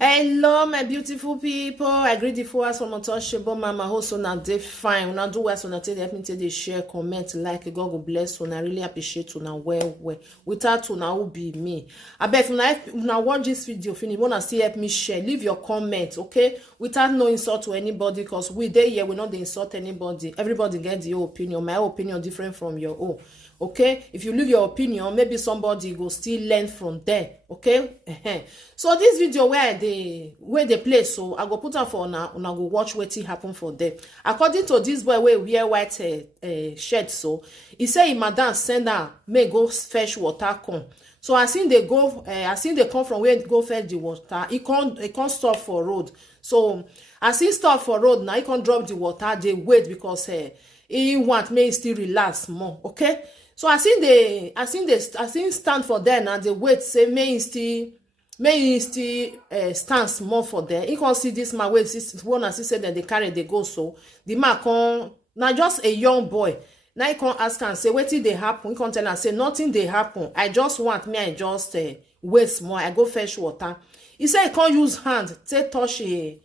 Hello, my beautiful people. I greet the followers from Untouchable Mama. Also, now they fine. Una do well, so now take help me take the share, comment, like. God will bless you. I really appreciate you now. Well. Without you, now will be me. I bet if watch this video, finish. Wanna see help me share. Leave your comment, okay? Without no insult to anybody, because we there here, we not dey insult anybody. Everybody get your opinion. My opinion different from your own. Okay, if you leave your opinion, maybe somebody go still learn from there. Okay. So this video where they play, so I go put am for una go watch wetin happen for there. According to this boy wey wear white shirt, so he say him madam send am make go fetch water come. So as in they go, as in they come from where go fetch the water, he can't stop for road. So as he stop for road now, he can't drop the water. They wait because he want me still relax more. Okay. So as in stand for there now, they wait say may he still stand small for there. He can see this man wey one as he said that they carry they go. So the man come now, just a young boy. Now he can ask and say wetin dey happen. He can tell and say nothing dey happen. I just wait small. I go fetch water. He say he can't use hand take touch a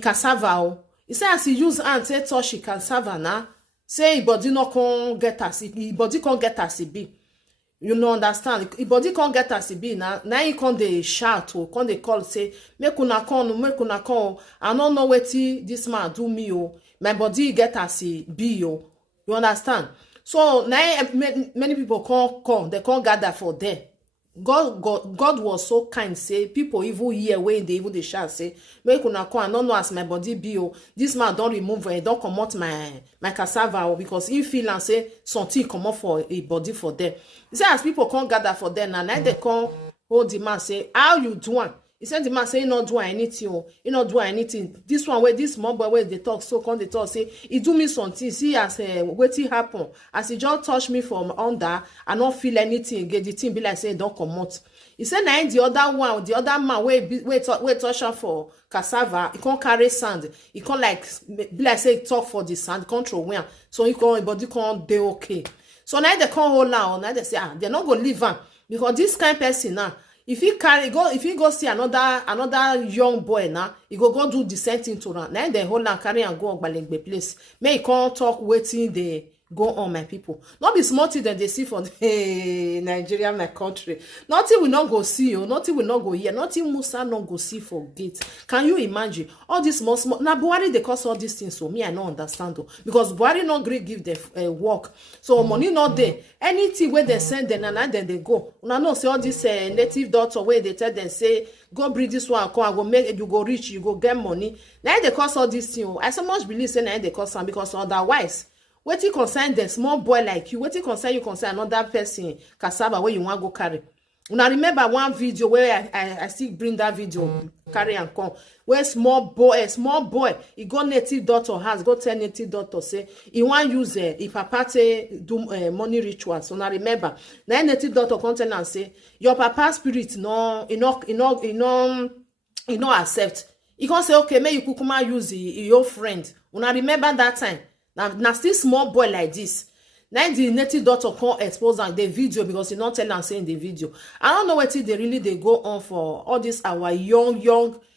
cassava. He say as he use hand take touch a cassava now, say body no con get as e body con get as e be. You no understand? E body con get as e be now. Now he con dey shout o, con dey call say make una come, make una come. I no know wetin this man do me o. My body get as e be o. You understand? So now many people come, they come gather for there. God was so kind, say people even hear when they even dey shout say make una come. I don't know as my body be o. This man don remove don comot my cassava o, because he feel and say something comot for a body for there. He say as people come gather for there now they come hold the man say how you do am. He said the man say he not do anything o, he not do anything. This one wey this small boy wey dey talk, so come dey talk say he do me something. See as wetin happen, as he just touch me from under, I no feel anything again. The thing be like say e don comot. He say na the other man wey touch am for cassava, he come carry sand. He come like be like say he talk for the sand, control where, so he come body come dey okay. So now they come hold am, now they say they not go leave am, because this kind person now, if he go see another young boy now, he go do the same thing to am. Now they hold am, carry and go Ogbalegbe place. May he come talk wetin dey go on, my people. Not be small thing that they see for Nigeria, my country. Nothing will not go see you, nothing will not go hear, nothing Musa not go see for gate. Can you imagine all this small now? Buhari they cause all these things, so me I don't understand though, because Buhari not great give the work, so money not there. Anything where they send them and then they go. Una know say all this native doctor where they tell them say go bring this one, come, I go make you go rich, you go get money. Now they cause all this thing. I so much believe say now they cause some, because otherwise wetin concern the small boy like you, wetin concern you concern another person cassava where you want go carry. Una remember one video where I still bring that video, carry and come, where small boy he go native doctor house, go tell native doctor say he want use if papa say do money rituals. Una remember na native doctor come tell am say your papa spirit no accept. He come say okay, may you kukuma use your friend. Una remember that time. Now still small boy like this. Now the native doctor come expose the video, because he not tell am say in the video. I don't know what they really they go on for all this our young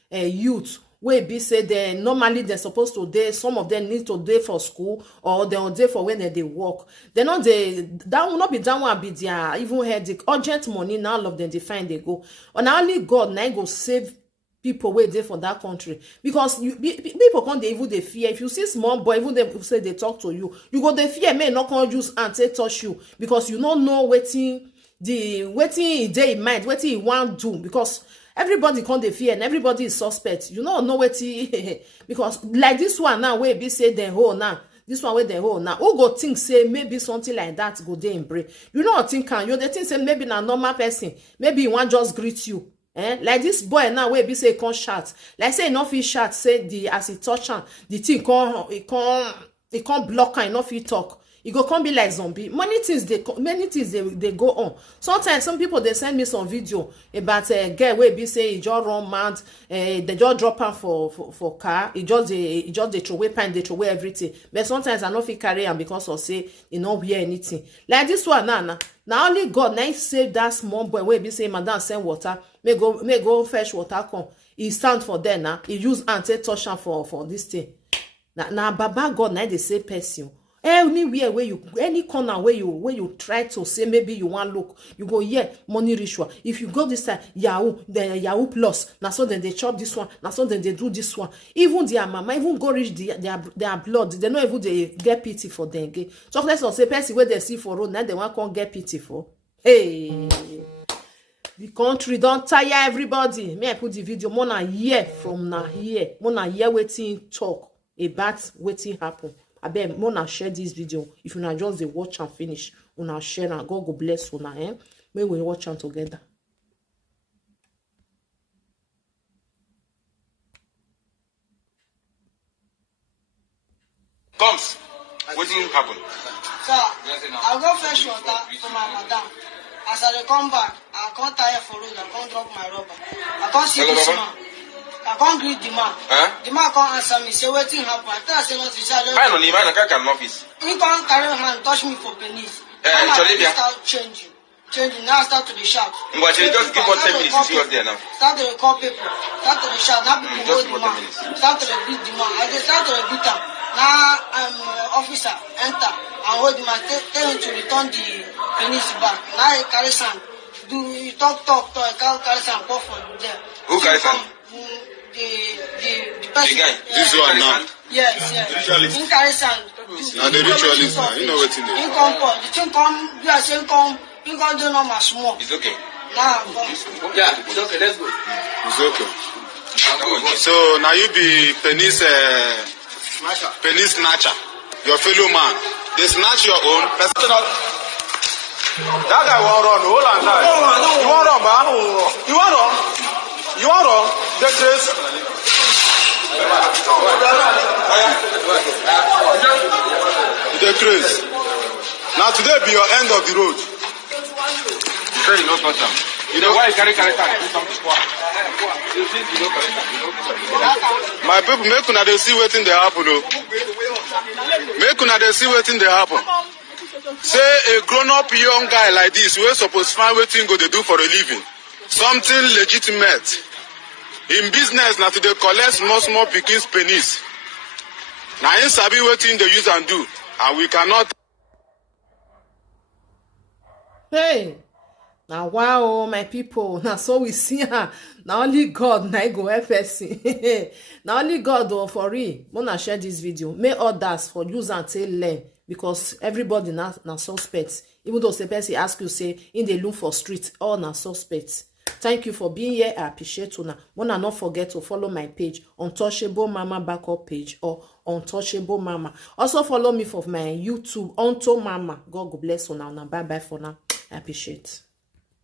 youth wey be say they normally they're supposed to dey. Some of them need to dey for school, or they on dey for when they work. They not that will not be that one be their even headache. Urgent money now, all of them they find they go. And only God now go save people wey dey for that country, because people can't even dey fear. If you see small boy, even they say they talk to you, you go dey fear. May not come use and say touch you, because you don't know wetin e dey in mind, wetin he want do, because everybody can't dey fear and everybody is suspect. You don't know wetin because like this one now wey be say dem hold now. This one where they hold now, who go think say maybe something like that go dey in brain? You know what think can you? They think say maybe na normal person, maybe he want just greet you. Like this boy now wey be say he can't shout, like say he no fit shout, say the as he touch am the thing he can't block am, he no fit talk. e go come be like zombie. Many things they go on. Sometimes some people they send me some video about a girl wey be say e just run mad, they just drop am for car, e just dey throw away pine, dey throw away everything. But sometimes I no fit carry am because of say e no wear anything. Like this one now only God na save that small boy wey be say madam send water, may go fetch water come. He stand for there now. He use hand take touch am for this thing. Now Baba God na dey save person. Anywhere where you, any corner where you try to say maybe you want look, you go here money ritual. If you go this side, Yahoo, the Yahoo plus. Now so then they chop this one. Now so then they do this one. Even their mama, even go reach their blood. They know even they get pity for them. Okay? So let's say person where they see for road, now they want to get pity for. Hey, the country don't tire everybody. May I put the video more than year from now here. More than year waiting talk about waiting happen. I beg una share this video. If you not just dey watch and finish, una share and God go bless una. May we watch am together. Comes. What did happen? So I go fetch water for my madam. As I come back, I can't tire for road. I can't drop my rubber. I can't see this man. I can't greet the man. The man can't answer me. Say what thing happen? I tell I say nothing. I don't even can office. He can't carry hand touch me for pennies. Start changing. Now I start to the shout. But you just give us 10 minutes to see what's there now. Start to call people. Start to the shout. Now people hold the man. Start to beat the man. I start to beat him. Now I'm officer enter and hold the man. Tell him to return the pennies back. Now he carry sand. Do you talk. I can't carry sand. Go for there. Who carry sand? The person. The guy. This one now. Yes. He carry sand. Now the ritualist now. You know what in there. He come. The thing come. You are saying come. You can't do no more small. It's okay. Now Yeah, it's okay. Let's go. It's okay. So now you be penis snatcher. Your fellow man. They snatch your own personal. That guy won't run. Hold on, guys. You won't run, man. You won't run. You won't run. That's this. The craze. Now today be your end of the road. You know what you know why you carry my people, make una dey see wetin dey happen o. Make una dey see wetin dey happen. Say a grown-up young guy like this wey suppose find wetin go dey do for a living, something legitimate. In business na to dey collect small pikins pennies. Na him sabi wetin dey use and do, and we cannot. Hey. Now wow, my people. Now so we see her. Now only God na go help us. Now only God for real. Wanna share this video. May others for use and tell learn, because everybody na suspects. Even though the person ask you say in the look for street, all na suspects. Thank you for being here. I appreciate you. Wanna not forget to follow my page, Untouchable Mama backup page, or Untouchable Mama. Also follow me for my YouTube, Unto Mama. God bless you now. Bye bye for now. I appreciate.